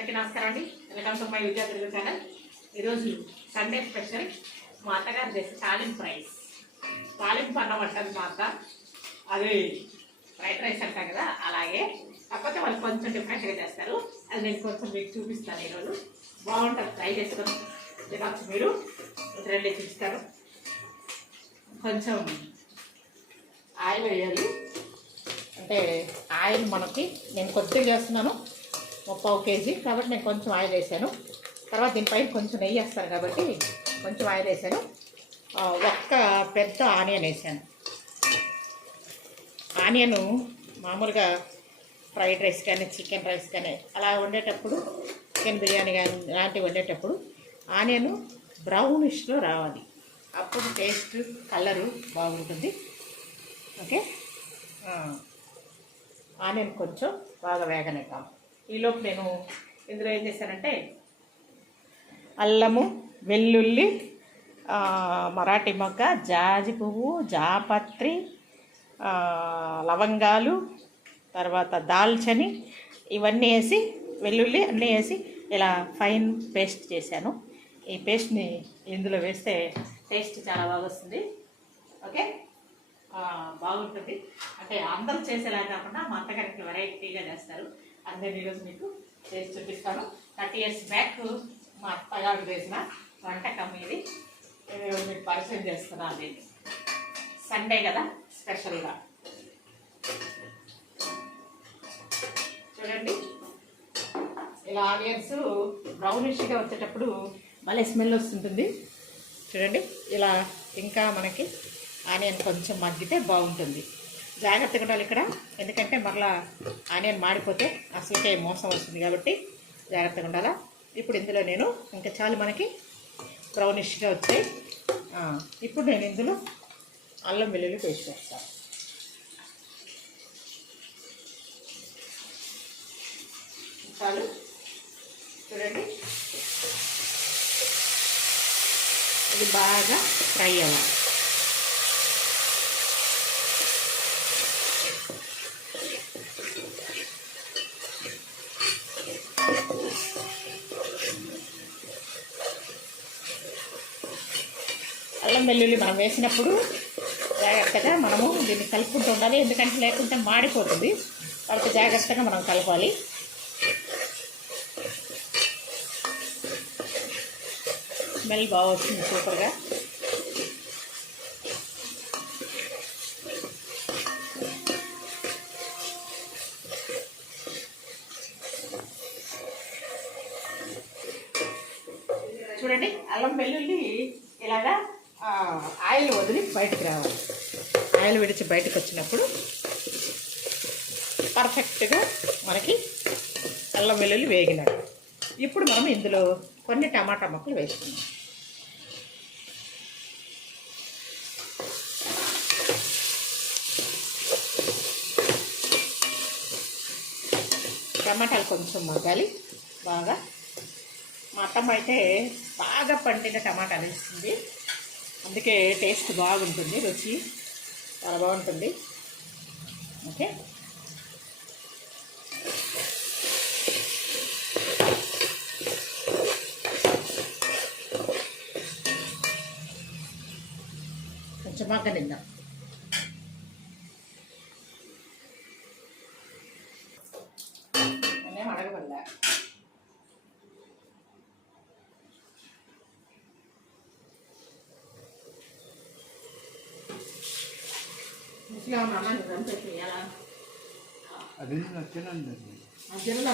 అందరికీ నమస్కారం అండి welcome to my Vidya Telugu channel. ఈరోజు సండే స్పెషల్ మా అత్తగారు చేసే తాలింపు రైస్. తాలింపు అన్నం అంటారు మా అత్త. అది ఫ్రైడ్ రైస్ అంటాం కదా అలాగే కాకపోతే వాళ్ళు కొంచెం డిఫరెంట్గా చేస్తారు. అది నేను కొంచెం మీకు చూపిస్తాను ఈరోజు. బాగుంటుంది ట్రై చేసుకొని తినచ్చు మీరు రెండు చూపిస్తారు కొంచెం ఆయిల్ వేయాలి. అంటే ఆయిల్ మనకి నేను కొద్దిగా చేస్తున్నాను. ముప్పావు కేజీ. కాబట్టి నేను కొంచెం ఆయిల్ వేసాను. తర్వాత దీనిపైన కొంచెం నెయ్యి వేస్తాను కాబట్టి కొంచెం ఆయిల్ వేసాను. ఒక్క పెద్ద ఆనియన్ వేసాను. ఆనియను మామూలుగా ఫ్రైడ్ రైస్ కానీ చికెన్ రైస్ కానీ అలా వండేటప్పుడు చికెన్ బిర్యానీ కానీ ఇలాంటివి వండేటప్పుడు ఆనియన్ బ్రౌనిష్లో రావాలి. అప్పుడు టేస్ట్ కలరు బాగుంటుంది. ఓకే? ఆనియన్ కొంచెం బాగా వేగనిద్దాం ఈలోపు నేను ఇందులో ఏం చేశానంటే అల్లము వెల్లుల్లి మరాఠీ మొగ్గ జాజి పువ్వు జాపత్రి లవంగాలు తర్వాత దాల్చని ఇవన్నీ వేసి వెల్లుల్లి అన్నీ వేసి ఇలా ఫైన్ పేస్ట్ చేశాను. ఈ పేస్ట్ని ఇందులో వేస్తే టేస్ట్ చాలా బాగా వస్తుంది. ఓకే? బాగుంటుంది. అంటే అందరూ చేసేలా కాకుండా మా అత్తగారికి వెరైటీగా చేస్తారు. అందరిని ఈరోజు మీకు చేసి చూపిస్తాను. థర్టీ ఇయర్స్ బ్యాక్ మా అత్తగారు చేసిన వంటకం ఇది. ఇది మీకు పరిచయం చేస్తున్నాను దీన్ని సండే కదా స్పెషల్గా చూడండి. ఇలా ఆనియన్స్ బ్రౌనిష్గా వచ్చేటప్పుడు మళ్ళీ స్మెల్ వస్తుంటుంది. చూడండి. ఇలా ఇంకా మనకి ఆనియన్ కొంచెం మగ్గితే బాగుంటుంది. జాగ్రత్తగా ఉండాలి ఇక్కడ. ఎందుకంటే మరలా ఆనియన్ మాడిపోతే అసలుకే మోసం వస్తుంది కాబట్టి జాగ్రత్తగా ఉండాలా. ఇప్పుడు ఇందులో నేను ఇంకా చాలు మనకి బ్రౌనిష్గా వచ్చాయి. ఇప్పుడు నేను ఇందులో అల్లం వెల్లుల్లి పేస్ట్ వేస్తాను. చాలు. చూడండి. ఇది బాగా ఫ్రై అవ్వాలి అల్లం వెల్లుల్లి మనం వేసినప్పుడు జాగ్రత్తగా మనము దీన్ని కలుపుకుంటూ ఉండాలి. ఎందుకంటే లేకుంటే మాడిపోతుంది. కాబట్టి జాగ్రత్తగా మనం కలపాలి. స్మెల్ బాగా వస్తుంది సూపర్గా చూడండి అల్లం వెల్లుల్లి ఇలాగా ఆయిల్ వదిలి బయటకు రావాలి. ఆయిల్ విడిచి బయటకు వచ్చినప్పుడు పర్ఫెక్ట్గా మనకి అల్లం వెల్లుల్లి వేగినట్టు. ఇప్పుడు మనం ఇందులో కొన్ని టమాటా ముక్కలు వేసుకుందాం. టమాటాలు కొంచెం మగ్గాలి. బాగా మా అత్తమ్మ అయితే బాగా పండిన టమాటాలు వేస్తుంది అందుకే టేస్ట్ బాగుంటుంది రుచి చాలా బాగుంటుంది. ఓకే? కొంచెం మగ్గనిద్దాం నేనేం అడగబల్లా ముసలి అమ్మ నువ్వు చేయాలా అది నచ్చినండి అది. మధ్యలో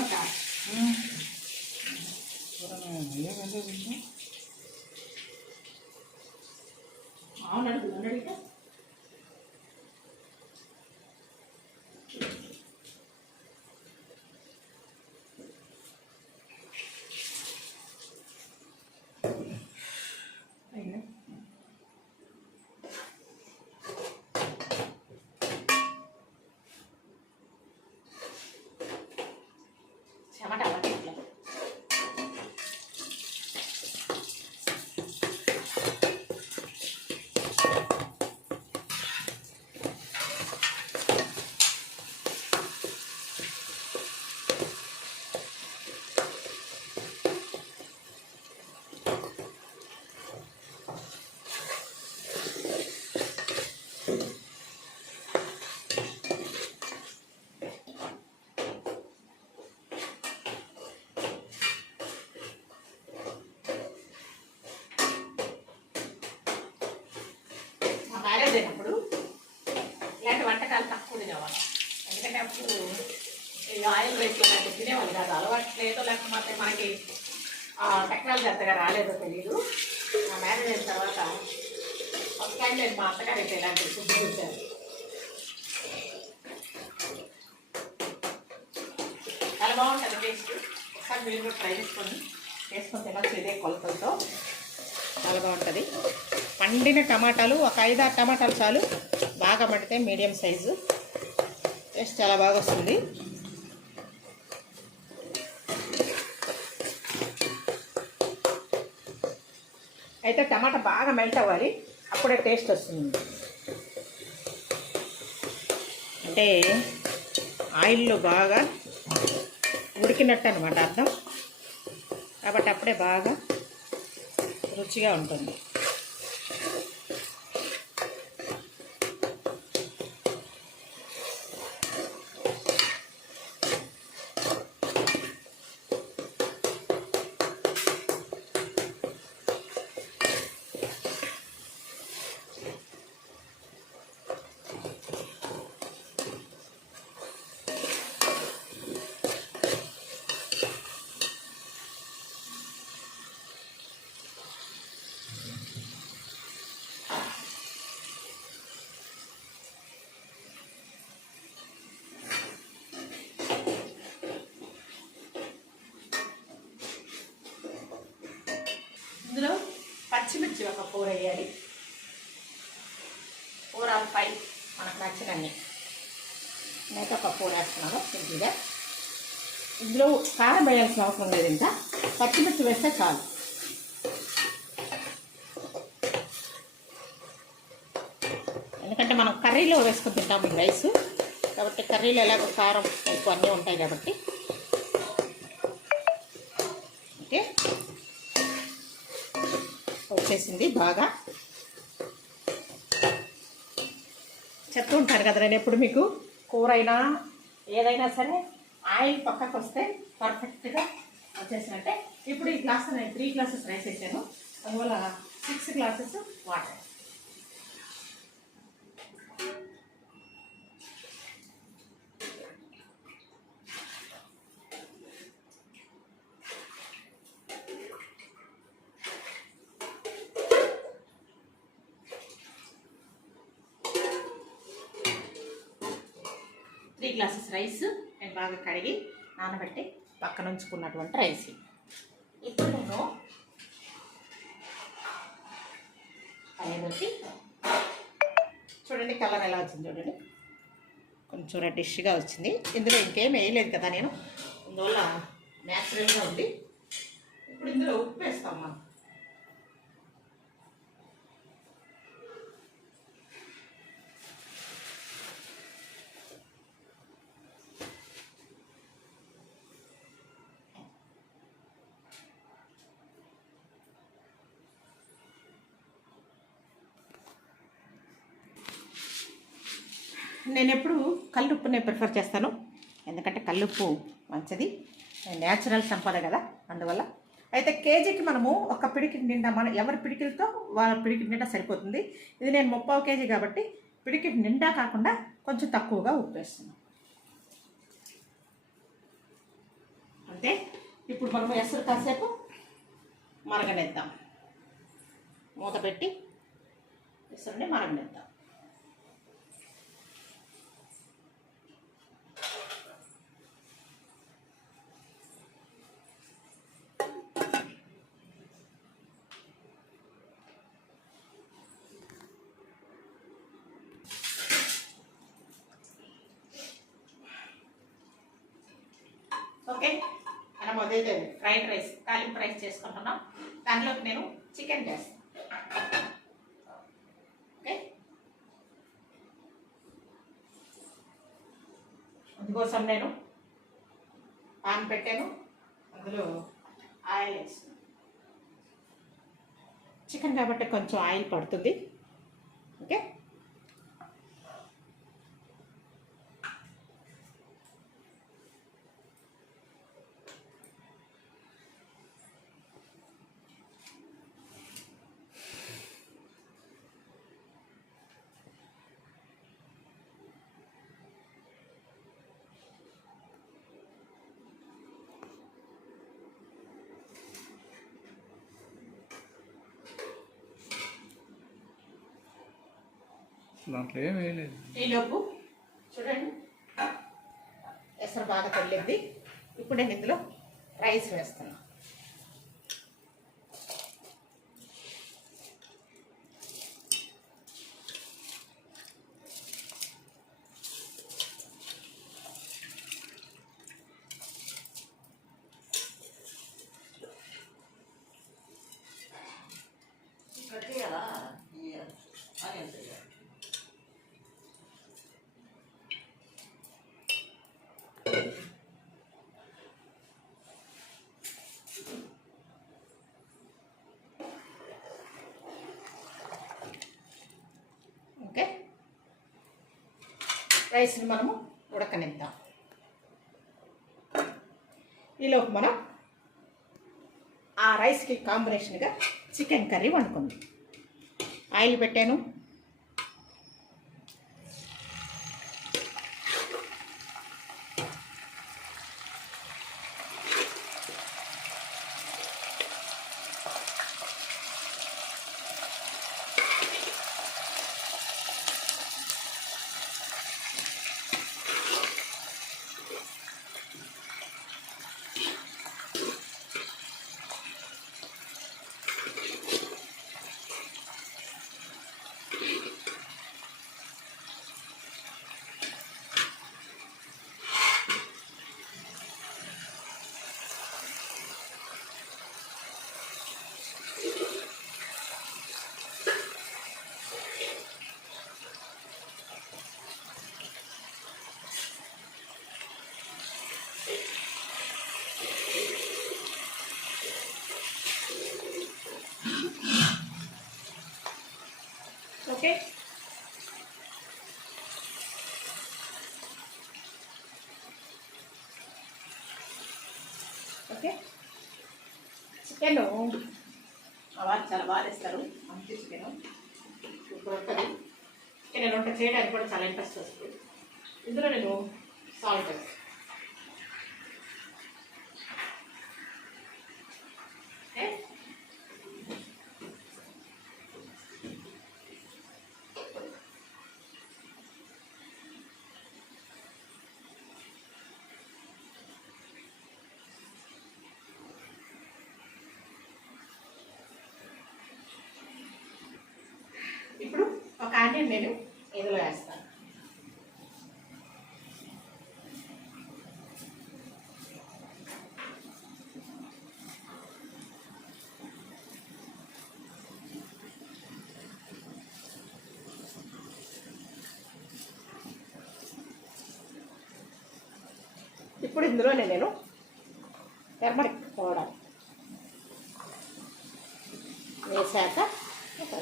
తినేవాళ్ళం. ఎందుకంటే అప్పుడు ఈ ఆయిల్ రైస్ లాంటివి తినేవాళ్ళు కాదు. అలవాటు లేదో లేకపోతే మనకి ఆ టెక్నాలజీ అంతగా రాలేదో తెలియదు ఆ మ్యారేజ్ అయిన తర్వాత ఫస్ట్ టైం నేను మా అత్తగారు అయితే ఇలాంటి ఫుడ్ చూశాను. చాలా బాగుంటుంది టేస్ట్. ఒకసారి మీరు కూడా ట్రై చేసుకొని చేసుకొని తినచ్చు ఇదే కొలతలతో. చాలా బాగుంటుంది. పండిన టమాటాలు ఒక ఐదు ఆరు టమాటాలు చాలు. బాగా పడితే మీడియం సైజు. టేస్ట్ చాలా బాగా వస్తుంది. అయితే టమాటా బాగా మెల్ట్ అవ్వాలి. అప్పుడే టేస్ట్ వస్తుంది. అంటే ఆయిల్లో బాగా ఉడికినట్టు అనమాట అర్థం. కాబట్టి అప్పుడే బాగా రుచిగా ఉంటుంది ఇందులో పచ్చిమిర్చి ఒక ఫోర్ వేయాలి కూర పై మనకు నచ్చినన్ని నేత ఒక ఫోర్ వేస్తున్నాను సింపుల్గా ఇందులో కారం వేయాల్సిన అవసరం లేదు ఇంకా పచ్చిమిర్చి వేస్తే చాలు. ఎందుకంటే మనం కర్రీలో వేసుకొని తింటాము ఈ రైస్. కాబట్టి కర్రీలో ఎలాగో కారం ఎక్కువ అన్నీ ఉంటాయి కాబట్టి. ఓకే. వచ్చేసింది బాగా. చెప్తూ ఉంటారు కదా నేను ఎప్పుడు మీకు కూర అయినా ఏదైనా సరే ఆయిల్ పక్కకు వస్తే పర్ఫెక్ట్గా వచ్చేసినట్టే. ఇప్పుడు ఈ గ్లాస్ నేను త్రీ గ్లాసెస్ రైస్ వేసాను. అందువల్ల సిక్స్ గ్లాసెస్ వాటర్ కడిగి నానబెట్టి పక్కన ఉంచుకున్నటువంటి రైస్. ఇప్పుడు నేను పైనకి చూడండి కలర్ ఎలా వచ్చింది చూడండి. కొంచెం రెడ్డిష్గా వచ్చింది. ఇందులో ఇంకేం వేయలేదు కదా నేను. అందువల్ల న్యాచురల్గా ఉంది. ఇప్పుడు ఇందులో ఉప్పు వేస్తాం మనం. నేను ఎప్పుడు కల్లుప్పునే ప్రిఫర్ చేస్తాను. ఎందుకంటే కల్లుప్పు మంచిది. న్యాచురల్ సంపద కదా అందువల్ల. అయితే కేజీకి మనము ఒక పిడికి నిండా మన ఎవరి పిడికిలతో వాళ్ళ పిడికి నిండా సరిపోతుంది. ఇది నేను ముప్పావు కేజీ కాబట్టి పిడికి నిండా కాకుండా కొంచెం తక్కువగా ఉప్పు వేస్తున్నాను అంటే ఇప్పుడు మనం ఎసరు కాసేపు మరగనేద్దాం. మూత పెట్టి ఎసరుని మరగనిద్దాం ఓకే మనం అదైతే ఫ్రైడ్ రైస్ తాలింపు రైస్ చేసుకుంటున్నాం. దానిలోకి నేను చికెన్ చేస్తాను ఓకే? అందుకోసం నేను పాన్ పెట్టాను. అందులో ఆయిల్ వేస్తాను చికెన్ కాబట్టి కొంచెం ఆయిల్ పడుతుంది. ఓకే? దాంట్లో ఏం వేయలేదు. ఈలోపు చూడండి. ఎసరు బాగా తెల్లింది ఇప్పుడు నేను ఇందులో రైస్ వేస్తున్నాను ఓకే రైస్ని మనము ఉడకనిద్దాం. ఈలోపు మనం ఆ రైస్కి కాంబినేషన్గా చికెన్ కర్రీ వండుకుందాం. ఆయిల్ పెట్టాను. ఓకే? ఓకే? చికెన్. వాళ్ళు చాలా బాగా చేస్తారు. మంచి చికెన్. ఇప్పుడు ఉంటుంది. చికెన్ వంట చేయడానికి కూడా చాలా ఇంట్రెస్ట్ వస్తుంది. ఇందులో నేను సాల్ట్ వేస్తాను ఓకే ఇప్పుడు ఒక నేను ఇందులో వేస్తాను. ఇప్పుడు ఇందులో నేను టర్మరిక్ పౌడర్ వేసాక ఒక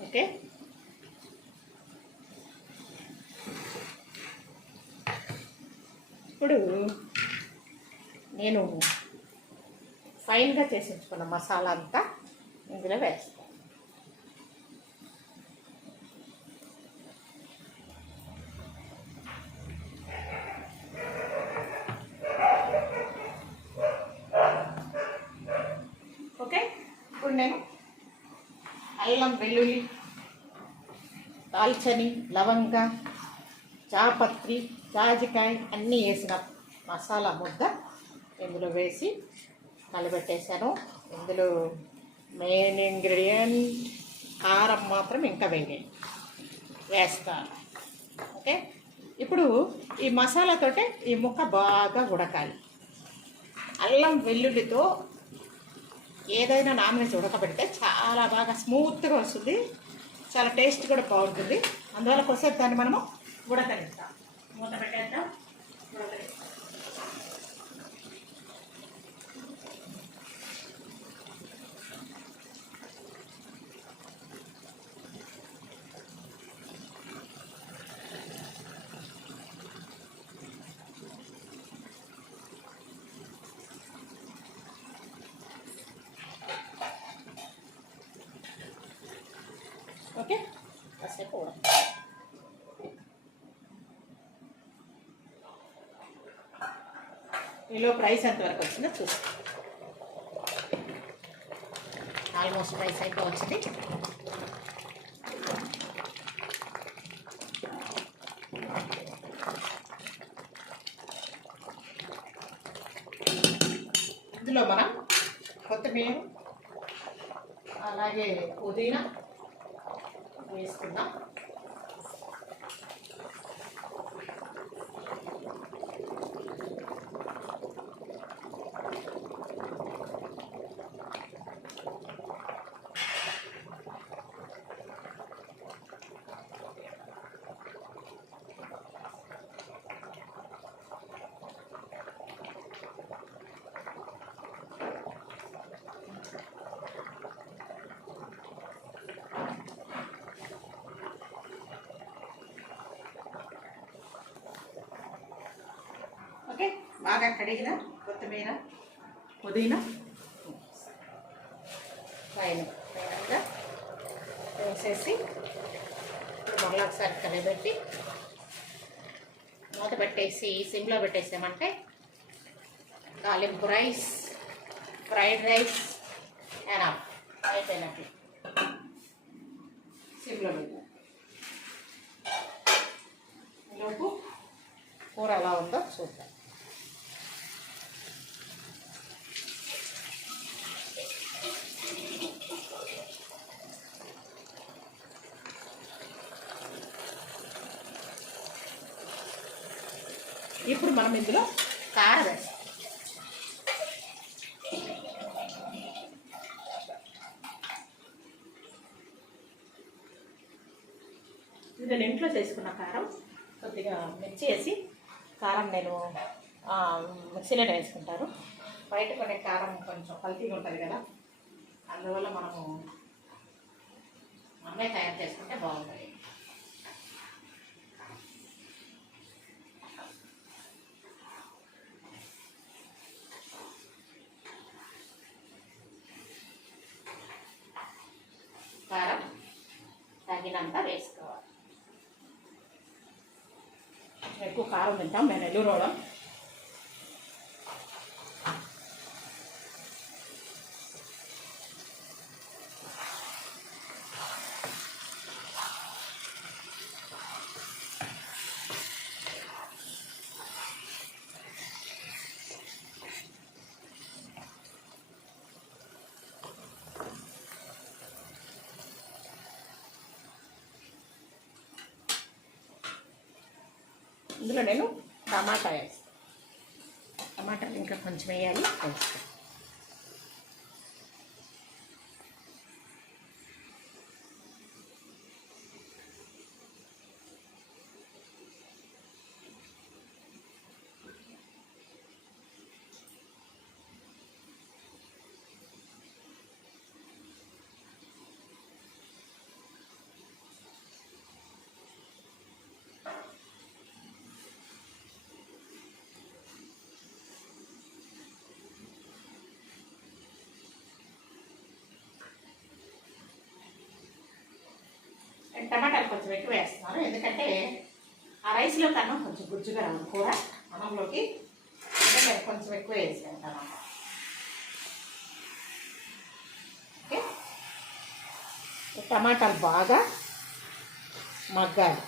ఓకే ఇప్పుడు నేను ఫైన్గా చేసించుకున్న మసాలా అంతా ఇందులో వేస్తాను. ఓకే? ఇప్పుడు నేను అల్లం వెల్లుల్లి దాల్చని లవంగ చాపత్రి జాజికాయ అన్నీ వేసిన మసాలా ముద్ద ఇందులో వేసి కలబెట్టేశాను. ఇందులో మెయిన్ ఇంగ్రీడియంట్ కారం మాత్రం ఇంకా వేయండి వేస్తాను ఓకే? ఇప్పుడు ఈ మసాలాతోటే ఈ ముక్క బాగా ఉడకాలి. అల్లం వెల్లుల్లితో ఏదైనా నాన్ వెజ్ ఉడకబెడితే చాలా బాగా స్మూత్గా వస్తుంది. చాలా టేస్ట్ కూడా బాగుంటుంది. అందువల్ల కొద్దిసేపు దాన్ని మనము ఉడకనిస్తాం మూత పెట్టేద్దాం. ఓకే? కాసేపు ఈలో ప్రైస్ ఎంతవరకు వచ్చిందో చూస్తాం ఆల్మోస్ట్ ప్రైస్ అయితే వచ్చింది. ఇందులో మనం కొత్తిమీర అలాగే పుదీనా వేసుకుందాం ఓకే బాగా కడిగిన కొత్తిమీర పుదీనా పైన పైనగా వేసేసి ఇప్పుడు మళ్ళీ ఒకసారి కలిపెట్టి మూత పెట్టేసి సిమ్లో పెట్టేసామంటే తాలింపు రైస్ ఫ్రైడ్ రైస్ ఎనా అయిపోయినట్టు. సిమ్లో పెట్టాం. లోపు కూర ఎలా ఉందో చూద్దాం. ఇప్పుడు మనం ఇందులో కారం వేస్తాం. ఇది నేను ఇంట్లో చేసుకున్న కారం కొద్దిగా మిర్చి వేసి కారం నేను మిక్సీలో వేసుకుంటారు బయట కొనే కారం కొంచెం కల్తీగా ఉంటుంది కదా అందువల్ల మనము అమ్మే తయారు చేసుకుంటే బాగుంటుంది. ఎక్కువ కారం తింటాం మేము నెల్లూరు వాళ్ళం ఇందులో నేను టమాటా వేస్తాను టమాటాలు ఇంకా కొంచెం వేయాలి. వేస్తాను నేను టమాటాలు కొంచెం ఎక్కువ వేస్తున్నాను ఎందుకంటే ఆ రైస్లో కన్నా కొంచెం గుజ్జుగా కూర. అన్నంలోకి నేను కొంచెం ఎక్కువ వేసాను వెళ్తాను ఓకే? టమాటాలు బాగా మగ్గాలి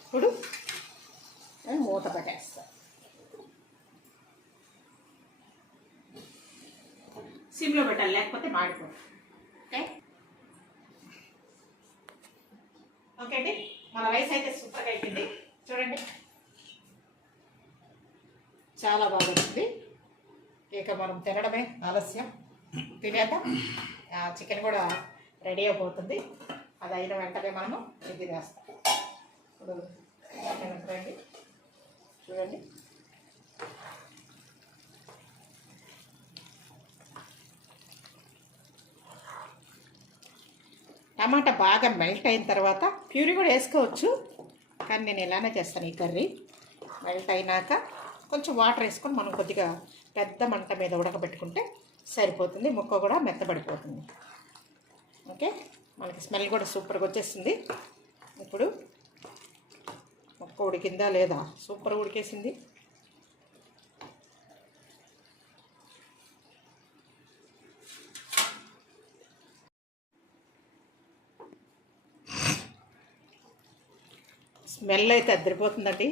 ఇప్పుడు నేను మూత పెట్టేస్తాను సిమ్లో పెట్టాలి లేకపోతే మాడిపోతుంది. ఓకే? ఓకే అండి? మన రైస్ అయితే సూపర్గా అయిపోయింది. చూడండి. చాలా బాగుంటుంది ఇక మనం తినడమే ఆలస్యం. తినేక చికెన్ కూడా రెడీ అయిపోతుంది. అది అయిన వెంటనే మనము ఇది వేస్తాం ఇప్పుడు రండి. చూడండి. టమాటా బాగా మెల్ట్ అయిన తర్వాత ప్యూరీ కూడా వేసుకోవచ్చు. కానీ నేను ఇలానే చేస్తాను ఈ కర్రీ. మెల్ట్ అయినాక కొంచెం వాటర్ వేసుకొని మనం కొద్దిగా పెద్ద మంట మీద ఉడకబెట్టుకుంటే సరిపోతుంది. ముక్క కూడా మెత్తబడిపోతుంది. ఓకే? మనకి స్మెల్ కూడా సూపర్గా వచ్చేసింది. ఇప్పుడు ముక్క ఉడికిందా లేదా? సూపర్ ఉడికేసింది. స్మెల్ అయితే అద్దరిపోతుందండి.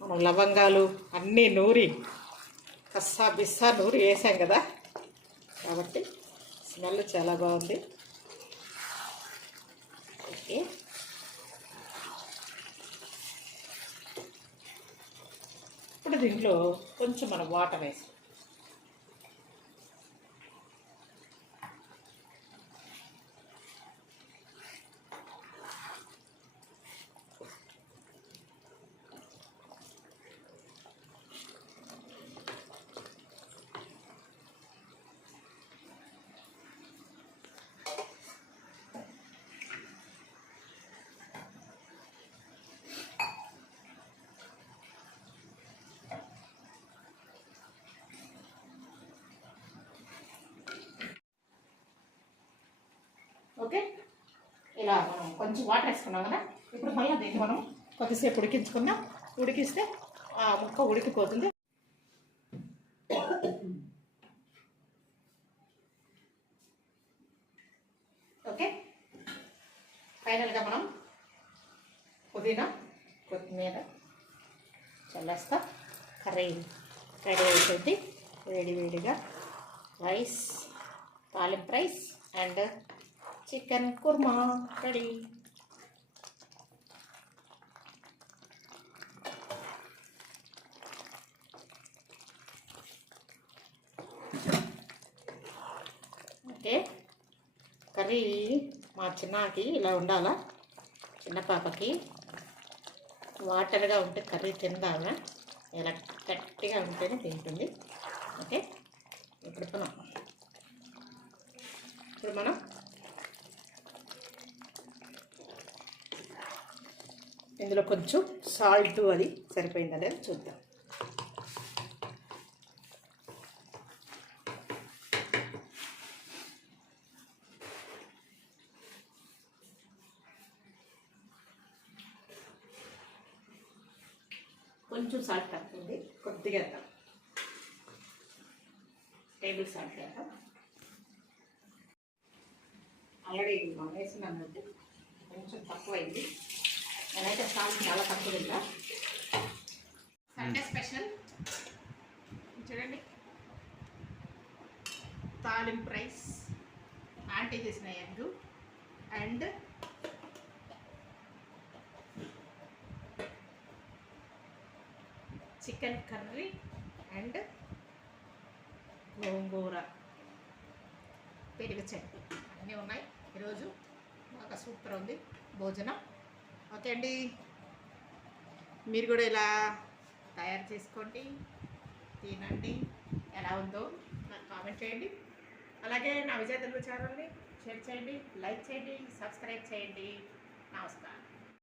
మనం లవంగాలు అన్నీ నూరి కస్సా బిస్సా నూరి వేసాం కదా. కాబట్టి స్మెల్ చాలా బాగుంది. ఓకే. ఇప్పుడు దీంట్లో కొంచెం మనం వాటర్ వేసాం ఓకే ఇలా మనం కొంచెం వాటర్ వేసుకున్నాం కదా? ఇప్పుడు మళ్ళీ దీన్ని మనం కొద్దిసేపు ఉడికించుకుందాం. ఉడికిస్తే ఆ ముక్క ఉడికిపోతుంది. ఓకే? ఫైనల్గా మనం పుదీనా కొత్తిమీర చల్లేస్తా. కర్రీ రెడీ అయిపోయింది. వేడి వేడిగా రైస్ తాలింపు rice and chicken kurma ready okay. Curry మా చిన్నకి ఇలా ఉండాలా? చిన్న పాపకి. వాటర్గా ఉంటే కర్రీ తిందామా? ఇలా గట్టిగా ఉంటేనే తింటుంది. ఓకే. ఇప్పుడు మనం ఇప్పుడు మనం ఇందులో కొంచెం సాల్ట్ అది సరిపోయిందా చూద్దాం. కొంచెం సాల్ట్ తగ్గుతుంది కొద్దిగా వేద్దాం. టేబుల్ సాల్ట్ వేద్దాం. ఆల్రెడీ మనం వేసినాను కొంచెం తక్కువైంది. నేనైతే సాల్ట్ చాలా తక్కువ తింటా. Sunday special. చూడండి. తాలింపు రైస్ ఆంటీ చేసిన egg and chicken curry and గోంగూర. పెరుగు చట్నీ. అన్నీ ఉన్నాయి. ఈరోజు బాగా సూపర్ ఉంది. భోజనం. ఓకే అండి. మీరు కూడా ఇలా తయారు చేసుకోండి తినండి. ఎలా ఉందో నాకు కామెంట్ చేయండి. అలాగే నా విజయ తెలుగు ఛానల్ని షేర్ చేయండి లైక్ చేయండి సబ్స్క్రైబ్ చేయండి. నమస్కారం.